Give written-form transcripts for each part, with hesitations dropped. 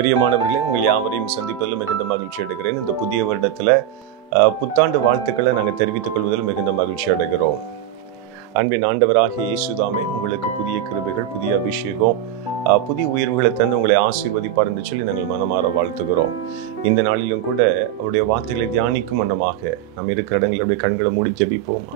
பிரியமானவர்களே, உங்கள் யாவரையும் சந்திப்பதில் மிகுந்த மகிழ்ச்சி அடைகிறேன். இந்த புதிய வருடத்தில் புத்தாண்டு வாழ்த்துக்களை நாங்கள் தெரிவித்துக் கொள்வதில் மிகுந்த மகிழ்ச்சி அடைகிறோம். அன்பின் ஆண்டவராகிய இயேசுதாமே உங்களுக்கு புதிய கிருபைகள், புதிய அபிஷேகம், புதிய உயர்வுகளை தந்து உங்களை ஆசீர்வதிப்பார் என்று சொல்லி நாங்கள் மனமாற வாழ்த்துகிறோம். இந்த நாளிலும் கூட அவருடைய வார்த்தைகளை தியானிக்கும் வண்ணமாக நம்ம இருக்கிற இடங்களில் அப்படியே கண்களை மூடி ஜெபிப்போமா.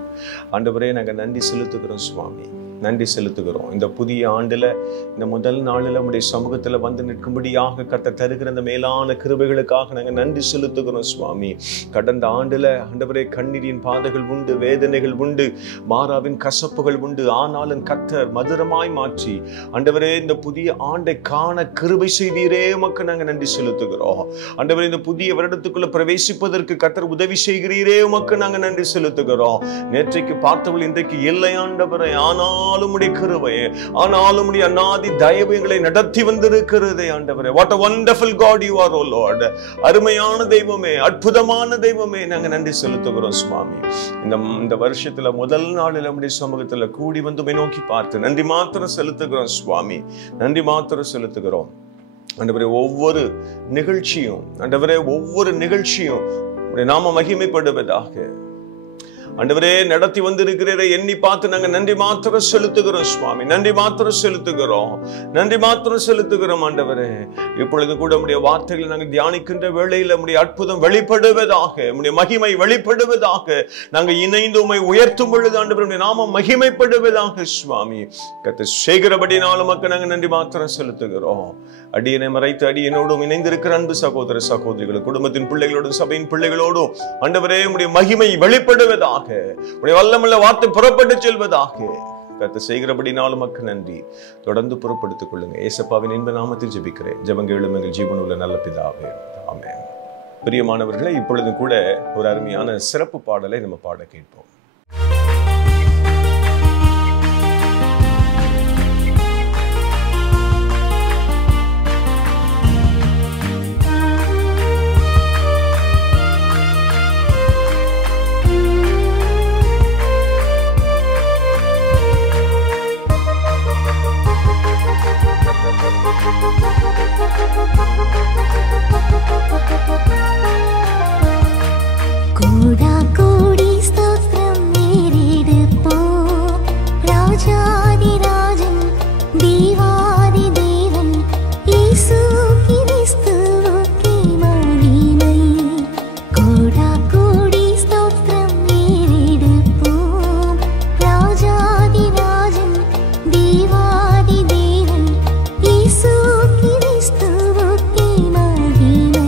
ஆண்டவரே, நாங்கள் நன்றி செலுத்துகிறோம் சுவாமி, நன்றி செலுத்துகிறோம். இந்த புதிய ஆண்டுல இந்த முதல் நாளில் நம்முடைய சமூகத்துல வந்து நிற்கும்படியாக கர்த்தர் தருகிற இந்த மேலான கிருபைகளுக்காக நாங்கள் நன்றி செலுத்துகிறோம் சுவாமி. கடந்த ஆண்டுல ஆண்டவரே கண்ணீரின் பாதைகள் உண்டு, வேதனைகள் உண்டு, மாறாவின் கசப்புகள் உண்டு. ஆனாலும் கர்த்தர் மதுரமாய் மாற்றி ஆண்டவரே இந்த புதிய ஆண்டை காண கிருபை செய்தீரே, உமக்கு நாங்கள் நன்றி செலுத்துகிறோம். ஆண்டவரே, இந்த புதிய வருடத்துக்குள்ள பிரவேசிப்பதற்கு கர்த்தர் உதவி செய்கிறீரே, உமக்கு நாங்கள் நன்றி செலுத்துகிறோம். நேற்றைக்கு பார்த்தவள் இன்றைக்கு இல்லை ஆண்டவரே, ஆனாலும் கிருபையே, ஆனாலும் அநாதி தயவு எங்களை நடத்தி வந்திருக்கிறதே ஆண்டவரே. What a wonderful God you are, O Lord. அருமையான தெய்வமே, அற்புதமான தெய்வமே, நாங்கள் நன்றி செலுத்துகிறோம் சுவாமி. இந்த வருஷத்துல முதல் நாளில் நம்முடைய சமூகத்துல கூடி வந்து நோக்கி பார்த்து நன்றி மாத்திரம் செலுத்துகிறோம் சுவாமி, நன்றி மாத்திரம் செலுத்துகிறோம். ஆண்டவரே, ஒவ்வொரு நிகழ்ச்சியும் ஆண்டவரே ஒவ்வொரு நிகழ்ச்சியும் நாம மகிமைப்படுவதாக ஆண்டவரே நடத்தி வந்திருக்கிறீரை எண்ணி பார்த்து நாங்கள் நன்றி மாத்திரம் செலுத்துகிறோம் சுவாமி, நன்றி மாத்திரம் செலுத்துகிறோம், நன்றி மாத்திரம் செலுத்துகிறோம். ஆண்டவரே, இப்பொழுது கூட நம்முடைய வார்த்தைகளை நாங்கள் தியானிக்கின்ற வேளையில் நம்முடைய அற்புதம் வெளிப்படுவதாக, நம்முடைய மகிமை வெளிப்படுவதாக, நாங்கள் இணைந்து உம்மை உயர்த்தும் பொழுது ஆண்டவருடைய நாமம் மகிமைப்படுவதாக சுவாமி. கர்த்தர் செய்கிறபடினாலும் மக்கள் நாங்கள் நன்றி மாத்திரம் செலுத்துகிறோம். அடியனை மறைத்து அடியனோடும் இணைந்திருக்கிற அன்பு சகோதர சகோதரிகள், குடும்பத்தின் பிள்ளைகளோடும் சபையின் பிள்ளைகளோடும் ஆண்டவரே உம்முடைய மகிமை வெளிப்படுவதாக, உம்முடைய வல்லமையுள்ள வார்த்தை புறப்பட்டு செல்வதாக கர்த்தர் செய்கிறபடினாலும் மக்கள் நன்றி. தொடர்ந்து புறப்படுத்திக் கொள்ளுங்க. ஏசப்பாவின் இன்ப நாமத்தில் ஜெபிக்கிறேன். ஜெபங்களும் எங்கள் ஜீவனுள்ள நல்ல பிதாவே, ஆமென். பிரியமானவர்களே, இப்பொழுது கூட ஒரு அருமையான சிறப்பு பாடலை நம்ம பாட கேட்போம். கோடா கோடி ஸ்தோத்திரம் ஏறெடுப்போம். ராஜாதி ராஜன், தேவாதி தேவன், இயேசு கிறிஸ்துவுக்கே மகிமை. கோடா கோடி ஸ்தோத்திரம் ஏறெடுப்போம். ராஜாதி ராஜன், தேவாதி தேவன், இயேசு கிறிஸ்துவுக்கே மகிமை.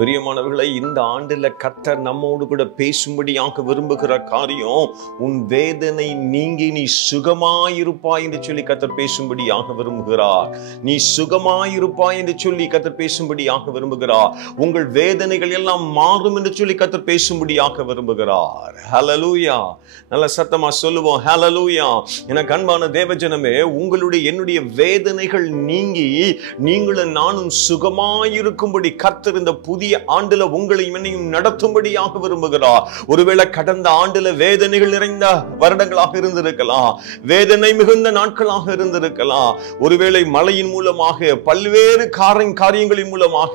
பிரியமானவர்களை, இந்த ஆண்டுல கர்த்தர் நம்மோடு கூட பேசும்படியாக விரும்புகிற காரியம், உன் வேதனை நீங்கி நீ சுகமாயிருப்பாய் என்று சொல்லி கர்த்தர் பேசும்படியாக விரும்புகிறார். நீ சுகமாயிருப்பாய் என்று சொல்லி கர்த்தர் பேசும்படியாக விரும்புகிறார். உங்கள் வேதனைகள் எல்லாம் மாறும் என்று சொல்லி கர்த்தர் பேசும்படியாக விரும்புகிறார். ஹல்லேலூயா. நல்ல சத்தமா சொல்லுவோம், ஹல்லேலூயா. எனக்கு அன்பான தேவஜனமே, உங்களுடைய என்னுடைய வேதனைகள் நீங்கி நீங்களும் நானும் சுகமாயிருக்கும்படி கர்த்தர் இந்த புதிய ஆண்டுல உங்களையும் என்னையும் நடத்தும்படியாக விரும்புகிறார். ஒருவேளை கடந்த ஆண்டுல வேதனைகள் நிறைந்த வருடங்களாக இருந்திருக்கலாம், வேதனை மிகுந்த நாட்களாக இருந்திருக்கலாம். ஒருவேளை மழையின் மூலமாக, பல்வேறு காரியங்களின் மூலமாக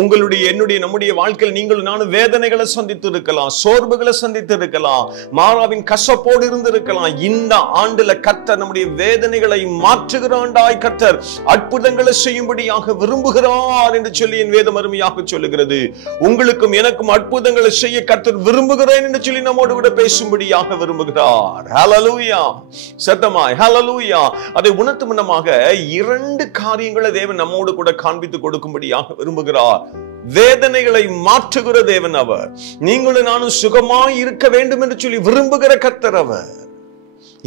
உங்களுடைய என்னுடைய நம்முடைய வாழ்க்கையில் நீங்கள் நானும் வேதனைகளை சந்தித்து இருக்கலாம், சோர்வுகளை சந்தித்து இருக்கலாம், மாறாவின் கசப்போடு இருந்திருக்கலாம். இந்த ஆண்டுல கர்த்தர் நம்முடைய வேதனைகளை மாற்றுகிறாண்டாய் கர்த்தர் அற்புதங்களை செய்யும்படியாக விரும்புகிறார் என்று சொல்லி என் வேதம் அருமையாக சொல்லுகிறது. உங்களுக்கும் எனக்கும் அற்புதங்களை செய்ய கர்த்தர் விரும்புகிறேன் என்று சொல்லி நம்மோடு கூட பேசும்படியாக விரும்புகிறார். ஹல்லேலூயா. சத்தமாய் ஹல்லேலூயா. அதை உணர்த்தும் விதமாக 2 காரியங்களை தேவன் நம்மோடு கூட காண்பித்து கொடுக்கும்படியாக விரும்புகிறார். வேதனைகளை மாற்றுகிற தேவன் அவர். நீங்களும் நானும் சுகமாய் இருக்க வேண்டும் என்று சொல்லி விரும்புகிற கர்த்தர் அவர்.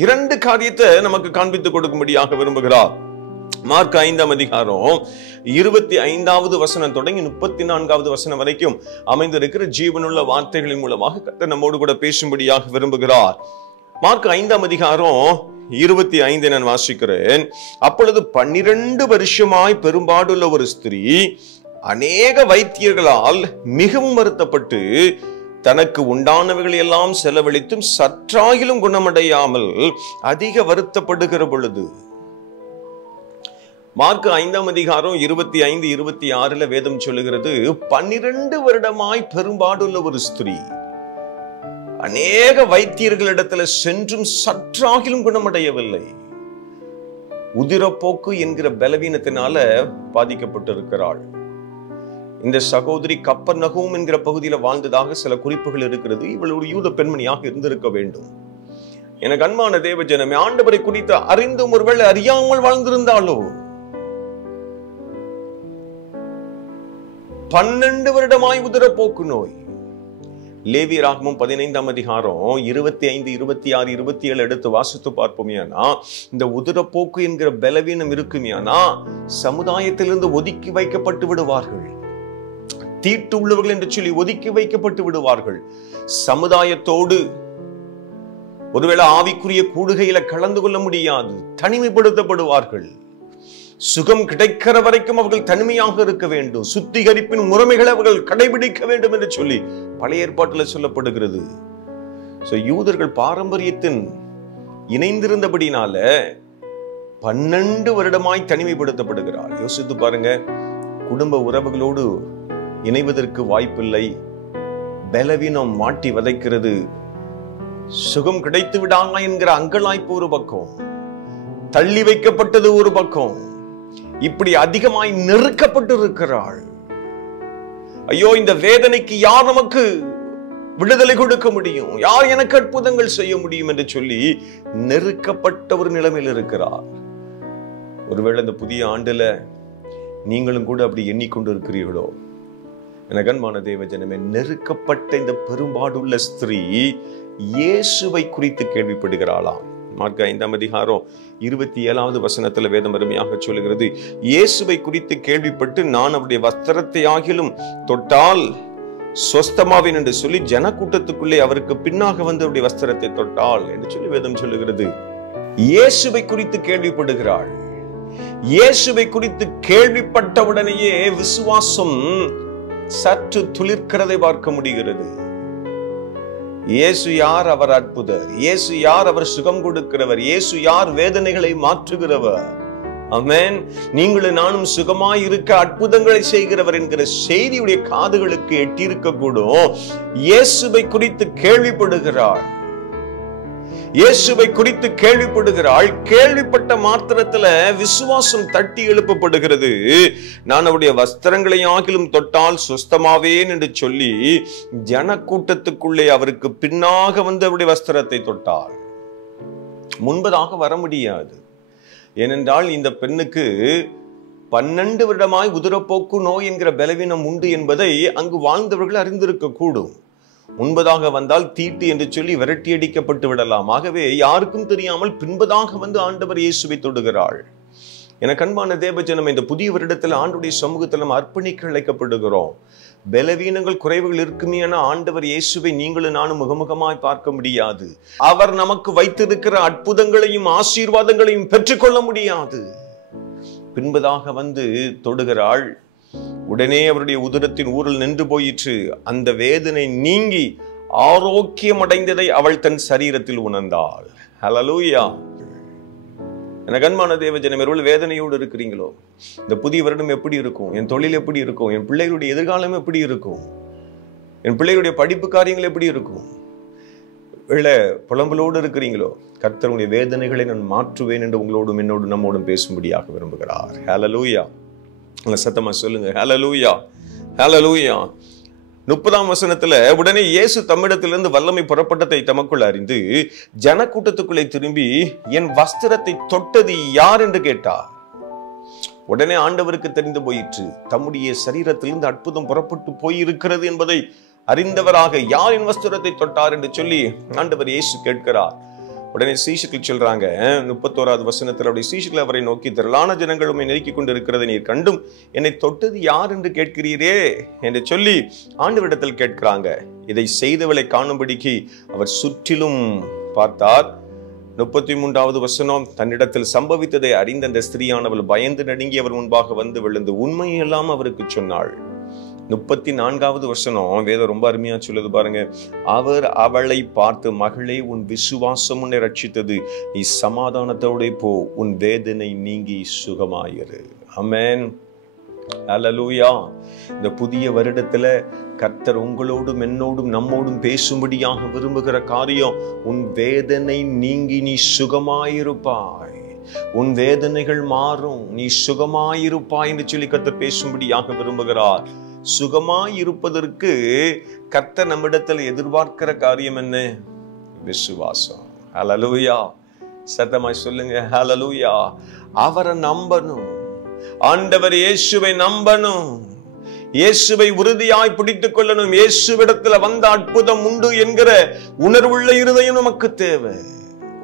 2 காரியத்தை நமக்கு காண்பித்து கொடுக்கும்படியாக விரும்புகிறார். மார்க் 5ஆம் அதிகாரம் 25வது வசனம் தொடங்கி 34வது வசனம் வரைக்கும் அமைந்திருக்கிற ஜீவனுள்ள வார்த்தைகளின் மூலமாக கர்த்தர் நம்மோடு கூட பேசும்படியாக விரும்புகிறார். மார்க் 5ஆம் அதிகாரம் 25 நான் வாசிக்கிறேன். அப்பொழுது 12 வருஷமாய் பெரும்பாடுள்ள ஒரு ஸ்திரீ அநேக வைத்தியர்களால் மிகவும் வருத்தப்பட்டு தனக்கு உண்டானவைகளை எல்லாம் செலவழித்தும் சற்றாகிலும் குணமடையாமல் அதிக வருத்தப்படுகிற பொழுது. மார்க் 5ஆம் அதிகாரம் 25, 26 வேதம் சொல்லுகிறது, 12 வருடமாய் பெரும்பாடுள்ள ஒரு ஸ்திரீ அநேக வைத்தியர்களிடத்துல சென்றும் சற்றாகிலும் குணமடையவில்லை. உதிரப்போக்கு என்கிற பலவீனத்தினால பாதிக்கப்பட்டிருக்கிறாள். இந்த சகோதரி கப்பர்நகூம் என்கிற பகுதியில் வாழ்ந்ததாக சில குறிப்புகள் இருக்கிறது. இவள் ஒரு யூத பெண்மணியாக இருந்திருக்க வேண்டும். எனக்கு அன்பான தேவஜனமே, ஆண்டவரை குறித்து அறிந்தும் ஒருவேளை அறியாமல் வாழ்ந்திருந்தாலோ, 12 வருடமாய் உதிரப்போக்கு நோய். லேவியராகமம் 15ஆம் அதிகாரம் 25, 26, 27 எடுத்து வாசித்து பார்ப்போமேனா, இந்த உதிரப்போக்கு என்கிற பலவீனம் இருக்குமேனா சமுதாயத்திலிருந்து ஒதுக்கி வைக்கப்பட்டு விடுவார்கள். தீட்டு உள்ளவர்கள் என்று சொல்லி ஒதுக்கி வைக்கப்பட்டு விடுவார்கள். சமுதாயத்தோடு ஒருவேளை ஆவிக்குரிய கூடுகையில கலந்து கொள்ள முடியாது, தனிமைப்படுத்தப்படுவார்கள். சுகம் கிடைக்கிற வரைக்கும் அவர்கள் தனிமையாக இருக்க வேண்டும். சுத்திகரிப்பின் முறைமைகளை அவர்கள் கடைபிடிக்க வேண்டும் என்று சொல்லி பழைய ஏற்பாட்டில் சொல்லப்படுகிறது. யூதர்கள் பாரம்பரியத்தின் இணைந்திருந்தபடினால 12 வருடமாய் தனிமைப்படுத்தப்படுகிறார். யோசித்து பாருங்க, குடும்ப உறவுகளோடு இணைவதற்கு வாய்ப்பில்லை. பலவீனம் மாட்டி வதைக்கிறது. சுகம் கிடைத்து விடாங்க என்கிற அங்கலாய்ப்பு ஒரு பக்கம், தள்ளி வைக்கப்பட்டது ஒரு பக்கம், இப்படி அதிகமாய் நெருக்கப்பட்டு இருக்கிறாள். ஐயோ, இந்த வேதனைக்கு யார் நமக்கு விடுதலை கொடுக்க முடியும், யார் எனக்கு அற்புதங்கள் செய்ய முடியும் என்று சொல்லி நெருக்கப்பட்ட ஒரு நிலைமையில் இருக்கிறார். ஒருவேளை இந்த புதிய ஆண்டுல நீங்களும் கூட அப்படி எண்ணிக்கொண்டு இருக்கிறீர்களோ? எனக்கு அன்பான தேவஜனமே, நெருக்கப்பட்ட இந்த பெரும்பாடுள்ள ஸ்திரீ இயேசுவை குறித்து கேள்விப்படுகிறாளாம். மார்க் 5ஆம் அதிகாரம் 27வது வசனத்துல வேதம் அருமையாக சொல்லுகிறது, இயேசுவை குறித்து கேள்விப்பட்டு நான் அவருடைய வஸ்திரத்தை ஆகிலும் தொட்டால் சொஸ்தமாவேன் என்று சொல்லி ஜனக்கூட்டத்துக்குள்ளே அவருக்கு பின்னாக வந்து அவருடைய வஸ்திரத்தை தொட்டாள் என்று சொல்லி வேதம் சொல்லுகிறது. இயேசுவை குறித்து கேள்விப்படுகிறாள். இயேசுவை குறித்து கேள்விப்பட்ட உடனேயே விசுவாசம் சற்று துளிர்க்கிறதை பார்க்க முடிகிறது. இயேசு யார்? அவர் அற்புதர். இயேசு யார்? அவர் சுகம் கொடுக்கிறவர். இயேசு யார்? வேதனைகளை மாற்றுகிறவர். ஆமென். நீங்களும் நானும் சுகமாய் இருக்க அற்புதங்களை செய்கிறவர் என்கிற செய்தியுடைய காதுகளுக்கு எட்டியிருக்க கூடும். இயேசுவை குறித்து கேள்விப்படுகிறாள். இயேசுவை குறித்து கேள்விப்படுகிறாள். கேள்விப்பட்ட மாத்திரத்துல விசுவாசம் தட்டி எழுப்பப்படுகிறது. நான் அவருடைய வஸ்திரங்களை ஆகிலும் தொட்டால் சுஸ்தமாவேன் என்று சொல்லி ஜனக்கூட்டத்துக்குள்ளே அவருக்கு பின்னாக வந்து அவருடைய வஸ்திரத்தை தொட்டாள். முன்பதாக வர முடியாது. ஏனென்றால் இந்த பெண்ணுக்கு 12 வருடமாய் உதிரப்போக்கு நோய் என்கிற பலவீனம் உண்டு என்பதை அங்கு வாழ்ந்தவர்கள் அறிந்திருக்க கூடும். முன்பதாக வந்தால் தீட்டு என்று சொல்லி விரட்டி அடிக்கப்பட்டு விடலாம். ஆகவே யாருக்கும் தெரியாமல் பின்பதாக வந்து ஆண்டவர் இயேசுவை தொடுகிறாள். எனக்கு அன்பான தேவஜனம், இந்த புதிய வருடத்தில் ஆண்டுடைய சமூகத்தில் நம்ம அர்ப்பணிக்க அழைக்கப்படுகிறோம். பலவீனங்கள் குறைவுகள் இருக்குமே என ஆண்டவர் இயேசுவை நீங்களும் நானும் முகமுகமாய் பார்க்க முடியாது. அவர் நமக்கு வைத்திருக்கிற அற்புதங்களையும் ஆசீர்வாதங்களையும் பெற்றுக்கொள்ள முடியாது. பின்பதாக வந்து தொடுகிறாள். உடனே அவருடைய உதரத்தின் ஊரில் நின்று போயிற்று. அந்த வேதனை நீங்கி ஆரோக்கியம் அடைந்ததை அவள் தன் சரீரத்தில் உணர்ந்தாள். ஹல்லேலூயா. எனக்கு அன்பான தேவஜனமே, வேதனையோடு இருக்கிறீங்களோ? இந்த புதிய வருடம் எப்படி இருக்கும்? என் தொழில் எப்படி இருக்கும்? என் பிள்ளைகளுடைய எதிர்காலம் எப்படி இருக்கும்? என் பிள்ளைகளுடைய படிப்பு காரியங்கள் எப்படி இருக்கும்? புலம்பலோடு இருக்கிறீங்களோ? கர்த்தருடைய வேதனைகளை நான் மாற்றுவேன் என்று உங்களோடும் என்னோடும் நம்மோடும் பேசும்படியாக விரும்புகிறார். ஹல்லேலூயா. சத்தமா சொல்லுங்க, ஹல்லேலூயா, ஹல்லேலூயா. 30ஆம் வசனத்துல, உடனே இயேசு தம்மிடத்திலிருந்து வல்லமை புறப்பட்டதை தமக்குள் அறிந்து ஜனக்கூட்டத்துக்குள்ளே திரும்பி என் வஸ்திரத்தை தொட்டது யார் என்று கேட்டார். உடனே ஆண்டவருக்கு தெரிந்து போயிற்று, தம்முடைய சரீரத்திலிருந்து அற்புதம் புறப்பட்டு போயிருக்கிறது என்பதை அறிந்தவராக யார் என் வஸ்திரத்தை தொட்டார் என்று சொல்லி ஆண்டவர் இயேசு கேட்கிறார். உடனே சீஷர்கள் சொல்றாங்க, 31வது வசனத்தில், அவருடைய சீஷர்கள் அவரை நோக்கி, திரளான ஜனங்கள் உம்மை நெருக்கிக் கொண்டிருக்கிறது நீர் கண்டும் என்னை தொட்டது யார் என்று கேட்கிறீரே என்று சொல்லி ஆண்டவரிடத்தில் கேட்கிறாங்க. இதை செய்தவளை காணும்படிக்கு அவர் சுற்றிலும் பார்த்தார். 33வது வசனம், தன்னிடத்தில் சம்பவித்ததை அறிந்த அந்த ஸ்திரீயானவள் பயந்து நடுங்கி அவர் முன்பாக வந்து விழுந்து உண்மையெல்லாம் அவருக்கு சொன்னாள். 34வது வசனம் வேதம் ரொம்ப அருமையா சொல்லுது பாருங்க. அவர் அவளை பார்த்து, மகளே, உன் விசுவாசம் உன்னை ரட்சித்தது, நீ சமாதானத்தோட போ, உன் வேதனை நீங்கி சுகமாயிரு. ஆமென். ஹல்லேலூயா. இந்த புதிய வருடத்துல கர்த்தர் உங்களோடும் என்னோடும் நம்மோடும் பேசும்படியாக விரும்புகிற காரியம், உன் வேதனை நீங்கி நீ சுகமாயிருப்பாய், உன் வேதனைகள் மாறும், நீ சுகமாயிருப்பாய் என்று சொல்லி கர்த்தர் பேசும்படியாக விரும்புகிறார். சுகமாயிருப்பதற்கு கர்த்தர் நம்மிடத்தில் எதிர்பார்க்கிற காரியம் என்ன? விசுவாசம். ஹல்லேலூயா. சத்தமாய் சொல்லுங்க, ஹல்லேலூயா. அவரை நம்பணும். ஆண்டவர் இயேசுவை நம்பணும். இயேசுவை உறுதியாய் பிடித்துக் கொள்ளணும். இயேசுவிடத்துல வந்த அற்புதம் உண்டு என்கிற உணர்வுள்ள இருதயம் நமக்கு தேவை.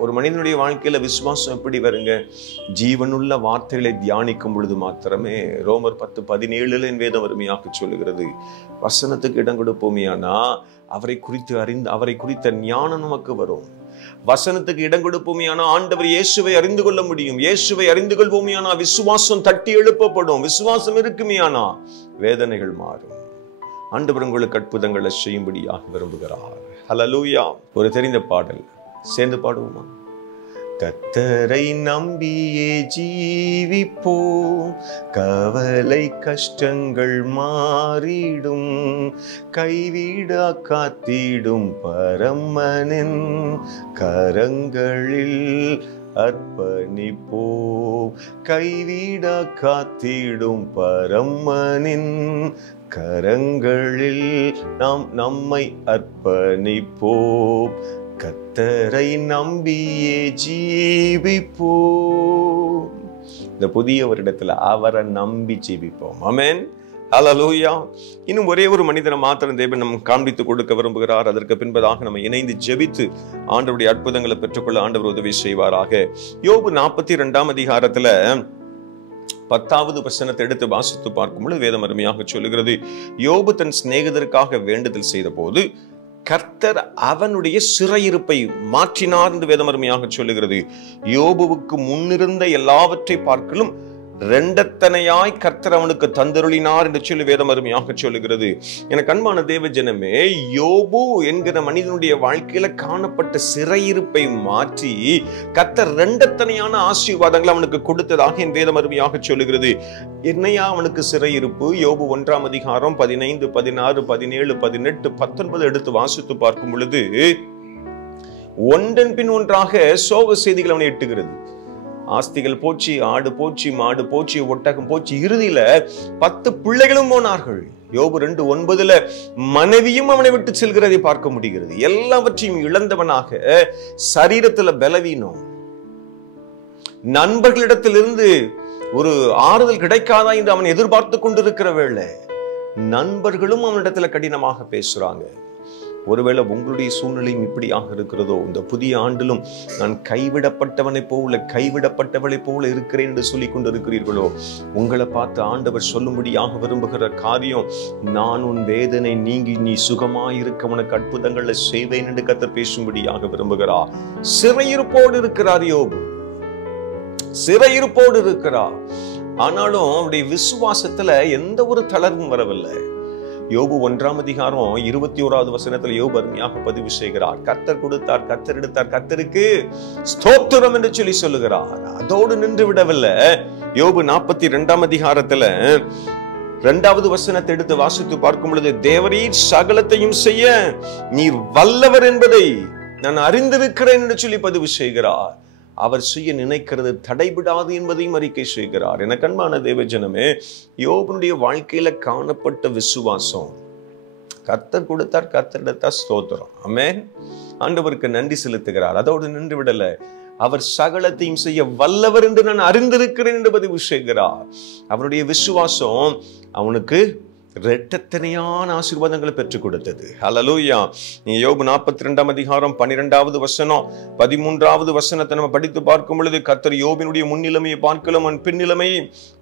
ஒரு மனிதனுடைய வாழ்க்கையில விசுவாசம் எப்படி வருங்க? ஜீவனுள்ள வார்த்தைகளை தியானிக்கும் பொழுது மாத்திரமே. ரோமர் 10:17 வேதம் அருமையாக சொல்லுகிறது, வசனத்துக்கு இடம் கொடுப்போமையானா அவரை குறித்த ஞானம் நமக்கு வரும். வசனத்துக்கு இடம் கொடுப்போமையானா ஆண்டவர் இயேசுவை அறிந்து கொள்ள முடியும். இயேசுவை அறிந்து கொள்வோமையானா விசுவாசம் தட்டி எழுப்பப்படும். விசுவாசம் இருக்குமையானா வேதனைகள் மாறும். ஆண்டவர் உங்களுக்கு அற்புதங்களை செய்யும்படியாக விரும்புகிறார். ஹல்லேலூயா. ஒரு தெரிந்த பாடல் சேர்ந்து பாடுவோமா? கர்த்தரை நம்பியே ஜீவிப்போம், கவலை கஷ்டங்கள் மாறிடும், கைவிடா காத்திடும் பரமனின் கரங்களில் அர்ப்பணிப்போம், கைவிடா காத்திடும் பரமனின் கரங்களில் நாம் நம்மை அர்ப்பணிப்போம், கர்த்தரை நம்பியே ஜீவிப்போம். இந்த புதிய வருடத்துல அவரை நம்பி ஜீவிப்போம். ஆமென். ஹல்லேலூயா. இன்னும் ஒரே ஒரு மனிதனை மாத்திரம் தேவன் நம்ம காண்பித்து கொடுக்க விரும்புகிறார். அதற்கு பின்பதாக நம்ம இணைந்து ஜெபித்து ஆண்டவருடைய அற்புதங்களை பெற்றுக்கொள்ள ஆண்டவர் உதவி செய்வாராக. யோபு 42ஆம் அதிகாரத்துல 10வது வசனத்தை எடுத்து வாசித்து பார்க்கும்போது வேதம் அருமையாக சொல்லுகிறது, யோபு தன் சிநேகிதருக்காக வேண்டுதல் செய்த போது கர்த்தர் அவனுடைய சிறையிருப்பை மாற்றினார் என்று வேதம் அருமையாக சொல்லுகிறது. யோபுவுக்கு முன்னிருந்த எல்லாவற்றை பார்க்கலும் இரண்டத்தனையாய் கர்த்தர் அவனுக்கு தந்தருளினார் என்று சொல்லி வேதம் அருமையாக சொல்லுகிறது. எனக்கு அன்பான தேவ ஜனமே, யோபு என்கிற மனிதனுடைய வாழ்க்கையில காணப்பட்ட சிறையிருப்பை மாற்றி கர்த்தர் இரண்டத்தனையான ஆசீர்வாதங்களை அவனுக்கு கொடுத்ததாக என் வேதம் அருமையாக சொல்லுகிறது. என்னையா அவனுக்கு சிறையிருப்பு? யோபு 1ஆம் அதிகாரம் 15, 16, 17, 18, 19 எடுத்து வாசித்து பார்க்கும் பொழுது ஒன்றன் பின் ஒன்றாக சோக செய்திகள் அவனை எட்டுகிறது. ஆஸ்திகள் போச்சு, ஆடு போச்சு, மாடு போச்சு, ஒட்டகம் போச்சு, இறுதியில 10 பிள்ளைகளும் போனார்கள். யோபு 2:9 மனைவியும் அவனை விட்டு செல்கிறதை பார்க்க முடிகிறது. எல்லாவற்றையும் இழந்தவனாக, சரீரத்துல பலவீனம், நண்பர்களிடத்திலிருந்து ஒரு ஆறுதல் கிடைக்காதா என்று அவன் எதிர்பார்த்து கொண்டிருக்கிற வேளை நண்பர்களும் அவனிடத்துல கடினமாக பேசுறாங்க. ஒருவேளை உங்களுடைய சூழ்நிலையும் இப்படியாக இருக்கிறதோ, இந்த புதிய ஆண்டிலும் நான் கைவிடப்பட்டவனை போல கைவிடப்பட்டவளை போல இருக்கிறேன் என்று சொல்லிக் கொண்டிருக்கிறீர்களோ, உங்களை பார்த்து ஆண்டவர் சொல்லும்படியாக விரும்புகிற காரியம், நான் உன் வேதனை நீங்கி நீ சுகமாயிருக்க உனக்கு அற்புதங்களை செய்வேன் என்று கர்த்தர் பேசும்படியாக விரும்புகிறார். சிறையிருப்போடு இருக்கிறார் யோபு, சிறையிருப்போடு இருக்கிறார். ஆனாலும் அவருடைய விசுவாசத்துல எந்த ஒரு தளர்வும் வரவில்லை. யோபு 1ஆம் அதிகாரம் 21வது வசனத்தில் யோபு அருமையாக பதிவு செய்கிறார். கர்த்தர் கொடுத்தார், கர்த்தர் எடுத்தார், கர்த்தருக்கு ஸ்தோத்திரம் என்று சொல்லி சொல்லுகிறார். அதோடு நின்று விடவில்லை. யோபு 42ஆம் அதிகாரத்துல 2வது வசனத்தை எடுத்து வாசித்து பார்க்கும் பொழுது, தேவரீர் சகலத்தையும் செய்ய நீர் வல்லவர் என்பதை நான் அறிந்திருக்கிறேன் என்று சொல்லி பதிவு செய்கிறார். அவர் செய்ய நினைக்கிறது தடைபடாது என்பதையும் அறிக்கை செய்கிறார். என கண்பான தேவஜனமே, யோபனுடைய வாழ்க்கையில காணப்பட்ட விசுவாசம், கர்த்தர் கொடுத்தார், கர்த்தர் எடுத்தார், ஸ்தோத்திரம், ஆமென், ஆண்டவருக்கு நன்றி செலுத்துகிறார். அதோடு நின்று விடல, அவர் சகலத்தையும் செய்ய வல்லவர் என்று நான் அறிந்திருக்கிறேன் என்று பதிவு செய்கிறார். அவருடைய விசுவாசம் அவனுக்கு இரட்டத்தனையான ஆசீர்வாதங்களை பெற்றுக் கொடுத்தது. ஹல்லேலூயா. நீங்க யோபு 42ஆம் அதிகாரம் 12வது வசனம் 13வது வசனத்தை நம்ம படித்து பார்க்கும் பொழுது, கர்த்தர் யோபினுடைய முன்னிலைமையை பார்க்கலாம், அவன் பின்னிலைமையை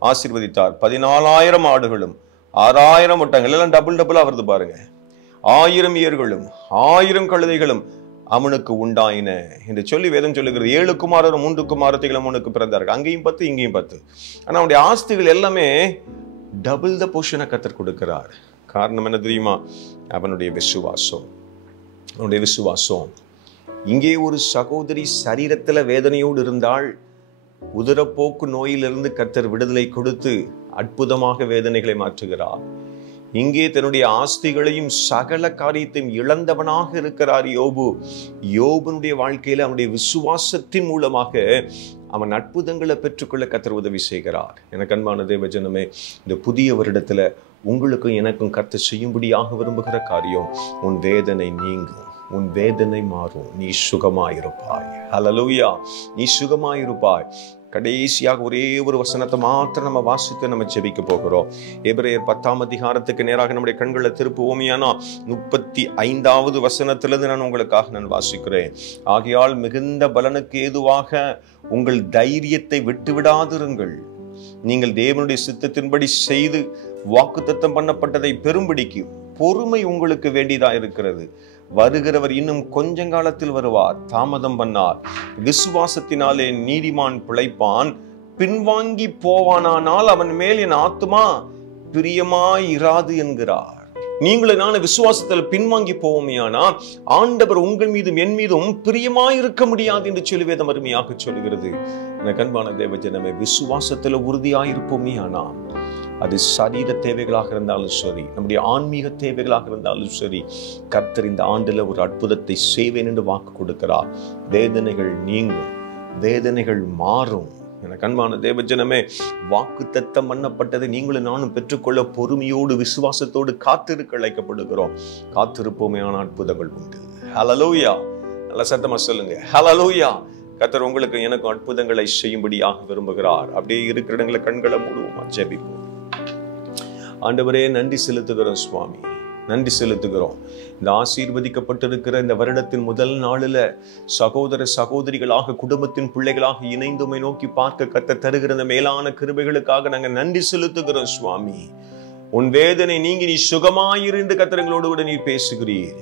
ஆசீர்வதித்தார். 14,000 ஆடுகளும் 6,000 ஒட்டங்கள் எல்லாம் டபுளா வருது பாருங்க. 1000 ஏர்களும் 1000 கழுதைகளும் அவனுக்கு உண்டாயின என்று சொல்லி வேதம் சொல்லுகிறது. 7 குமாரரும் 3 குமாரத்திகளும் அவனுக்கு பிறந்தார்கள். அங்கேயும் 10 இங்கேயும் 10. ஆனா அவனுடைய ஆஸ்திகள் எல்லாமே டபுள் த போர்ஷனை கர்த்தர் கொடுக்கிறார். காரணம் என்ன தெரியுமா? அவனுடைய விசுவாசம். அவனுடைய விசுவாசம். இங்கே ஒரு சகோதரி சரீரத்துல வேதனையோடு இருந்தால், உதிரப்போக்கு நோயிலிருந்து கர்த்தர் விடுதலை கொடுத்து அற்புதமாக வேதனைகளை மாற்றுகிறார். இங்கே தன்னுடைய ஆஸ்திகளையும் சகல காரியத்தையும் இழந்தவனாக இருக்கிறார் யோபு. யோபனுடைய வாழ்க்கையில அவனுடைய விசுவாசத்தின் மூலமாக அவன் அற்புதங்களை பெற்றுக்கொள்ள கர்த்தர் உதவி செய்கிறார். எனக்கு அன்பான தேவஜனமே, இந்த புதிய வருடத்துல உங்களுக்கும் எனக்கும் கர்த்தர் செய்யும்படியாக விரும்புகிற காரியம், உன் வேதனை நீங்கும், உன் வேதனை மாறும், நீ சுகமாயிருப்பாய். ஹல்லேலூயா. நீ சுகமாயிருப்பாய். கடைசியாக ஒரே ஒரு வசனத்தை மாத்திரம் நம்ம வாசித்து நம்ம ஜெபிக்க போகிறோம். எபிரேயர் 10ஆம் அதிகாரத்துக்கு நேராக நம்முடைய கண்களை திருப்புவோமையானா 35வது வசனத்திலிருந்து நான் உங்களுக்காக வாசிக்கிறேன். ஆகையால் மிகுந்த பலனுக்கு ஏதுவாக உங்கள் தைரியத்தை விட்டுவிடாதிருங்கள். நீங்கள் தேவனுடைய சித்தத்தின்படி செய்து வாக்குத்தத்தம் பண்ணப்பட்டதை பெரும்படிக்கு பொறுமை உங்களுக்கு வேண்டியதா இருக்கிறது. வருகிறவர் இன்னும் கொஞ்ச காலத்தில் வருவார், தாமதம் பண்ணார். விசுவாசத்தினாலே நீதிமான் பிழைப்பான். பின்வாங்கி போவானானால் அவன் மேல் என் ஆத்துமா பிரியமாய் இராது என்கிறார். நீங்களும் நானும் விசுவாசத்தில் பின்வாங்கி போவோமையானா ஆண்டவர் உங்கள் மீதும் என் மீதும் பிரியமாய் இருக்க முடியாது என்று சொல்லி வேதம் அருமையாக சொல்லுகிறது. எனக்கு அன்பான தேவஜனமே, விசுவாசத்துல உறுதியாயிருப்போமே ஆனா அது சரீர தேவைகளாக இருந்தாலும் சரி, நம்முடைய ஆன்மீக தேவைகளாக இருந்தாலும் சரி, கர்த்தர் இந்த ஆண்டுல ஒரு அற்புதத்தை செய்வேன் என்று வாக்கு கொடுக்கிறார். வேதனைகள் நீங்கும், வேதனைகள் மாறும். எனக்கு அன்பான தேவஜனமே, வாக்குத்தத்தம் பண்ணப்பட்டதை நீங்களும் நானும் பெற்றுக்கொள்ள பொறுமையோடு விசுவாசத்தோடு காத்திருக்க அழைக்கப்படுகிறோம். காத்திருப்போமே ஆன அற்புதங்கள் உண்டு. ஹல்லேலூயா. நல்ல சத்தமா சொல்லுங்க, ஹல்லேலூயா. கர்த்தர் உங்களுக்கு எனக்கும் அற்புதங்களை செய்யும்படியாக விரும்புகிறார். அப்படியே இருக்கிற இடங்களை கண்களை மூடுவோமா, ஜெபிப்போம். ஆண்டவரே, நன்றி செலுத்துகிறோம் சுவாமி, நன்றி செலுத்துகிறோம். இந்த ஆசீர்வதிக்கப்பட்டிருக்கிற இந்த வருடத்தின் முதல் நாளில சகோதர சகோதரிகளாக குடும்பத்தின் பிள்ளைகளாக இணைந்துமை நோக்கி பார்க்க கர்த்தர் தருகிற இந்த மேலான கிருபைகளுக்காக நாங்கள் நன்றி செலுத்துகிறோம் சுவாமி. உன் வேதனை நீங்கி நீ சுகமாயிரு என்று கர்த்தர் எங்களோடு கூட நீ பேசுகிறீர்.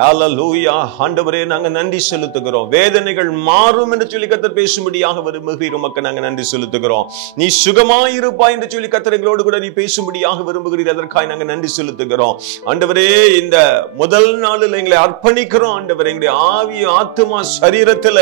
ஹல்லேலூயா. ஆண்டவரே, நாங்க நன்றி செலுத்துகிறோம். வேதனைகள் மாறும் என்று சொல்லி கர்த்தர் பேசும்படியாக விரும்புகிறீர். உமக்கு நாங்க நன்றி செலுத்துகிறோம். நீ சுகமாயிருப்பாய் என்று சொல்லி கர்த்தர் எங்களோடு கூட நீ பேசும்படியாக விரும்புகிறீர். அதற்காக நாங்க நன்றி செலுத்துகிறோம். ஆண்டவரே, இந்த முதல் நாளில் எங்களை அர்ப்பணிக்கிறோம். ஆண்டவரே, எங்களுடைய ஆவி ஆத்துமா சரீரத்துல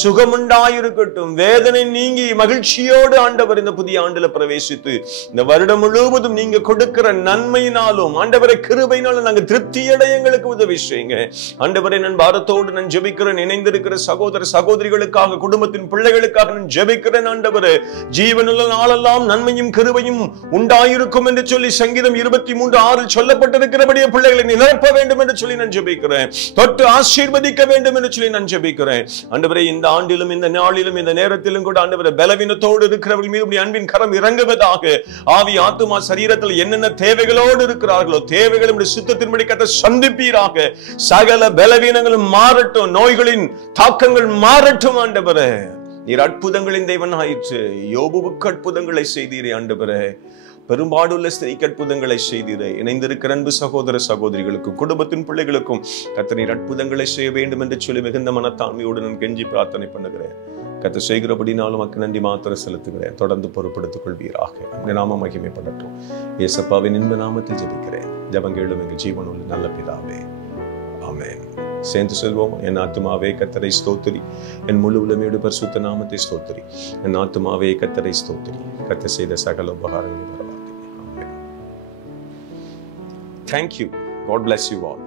சுகமுண்டாயிருக்கட்டும். வேதனை நீங்கி மகிழ்ச்சியோடு ஆண்டவர் இந்த புதிய ஆண்டுல பிரவேசித்து இந்த வருடம் முழுவதும் நீங்க கொடுக்கிற நன்மையினாலும் ஆண்டவரை கிருபையினாலும் நாங்க திருப்தியடைய எங்களுக்கு உதவி செய்யுங்க. செய்யுங்க. ஆண்டவரே, நான் பாரத்தோடு நான் ஜெபிக்கிறேன். இணைந்திருக்கிற சகோதர சகோதரிகளுக்காக, குடும்பத்தின் பிள்ளைகளுக்காக நான் ஜெபிக்கிறேன். ஆண்டவரே, ஜீவனுள்ள நாளெல்லாம் நன்மையும் கிருபையும் உண்டாயிருக்கும் என்று சொல்லி சங்கீதம் 23:6 சொல்லப்பட்டிருக்கிறபடியே பிள்ளைகளை நிரப்ப வேண்டும் என்று சொல்லி நான் ஜெபிக்கிறேன். தொட்டு ஆசீர்வதிக்க வேண்டும் என்று சொல்லி நான் ஜெபிக்கிறேன். ஆண்டவரே, இந்த ஆண்டிலும் இந்த நாளிலும் இந்த நேரத்திலும் கூட ஆண்டவரே, பலவீனத்தோடு இருக்கிறவர்கள் மீது அன்பின் கரம் இறங்குவதாக. ஆவி ஆத்துமா சரீரத்தில் என்னென்ன தேவைகளோடு இருக்கிறார்களோ தேவைகளும் சுத்தத்தின்படி கர்த்தர் சந்திப்பீராக. சகல பலவீனங்களும் மாறட்டும், நோய்களின் தாக்கங்கள் மாறட்டும். ஆண்டவரே, நீர் அற்புதங்களின் தேவன் ஆயிற்று. யோபுவுக்கு அற்புதங்களை செய்தீரே ஆண்டவரே. பெரும்பாடுள்ள ஸ்திரீக்கு அற்புதங்களை செய்தீரே. இணைந்திருக்கிற அன்பு சகோதர சகோதரிகளுக்கும் குடும்பத்தின் பிள்ளைகளுக்கும் கர்த்தர் நீர் அற்புதங்களை செய்ய வேண்டும் என்று சொல்லி மிகுந்த மனத்தாண்மையோடு நான் கெஞ்சி பிரார்த்தனை பண்ணுகிறேன். கர்த்தர் செய்கிறபடினாலும் மக்கள் நன்றி மாத்திர செலுத்துகிறேன். தொடர்ந்து பொறுப்படுத்திக் கொள்வீராக. உம்முடைய நாமம் மகிமைப்படட்டும். இயேசுவின் இன்ப நாமத்தில் ஜெபிக்கிறேன். ஜெபங்களும் எங்கள் ஜீவனுள்ள நல்ல பிதாவே, ஆமென். சேர்ந்து செல்வோம். என் ஆத்துமாவே கர்த்தரை ஸ்தோத்திரி, என் முழு உலமையோடு பரிசுத்த நாமத்தை ஸ்தோத்திரி. என் ஆத்துமாவே கர்த்தரை ஸ்தோத்திரி, கர்த்தர் செய்த சகல உபகாரங்களை மறவாதே. ஆமென். Thank you. God bless you all.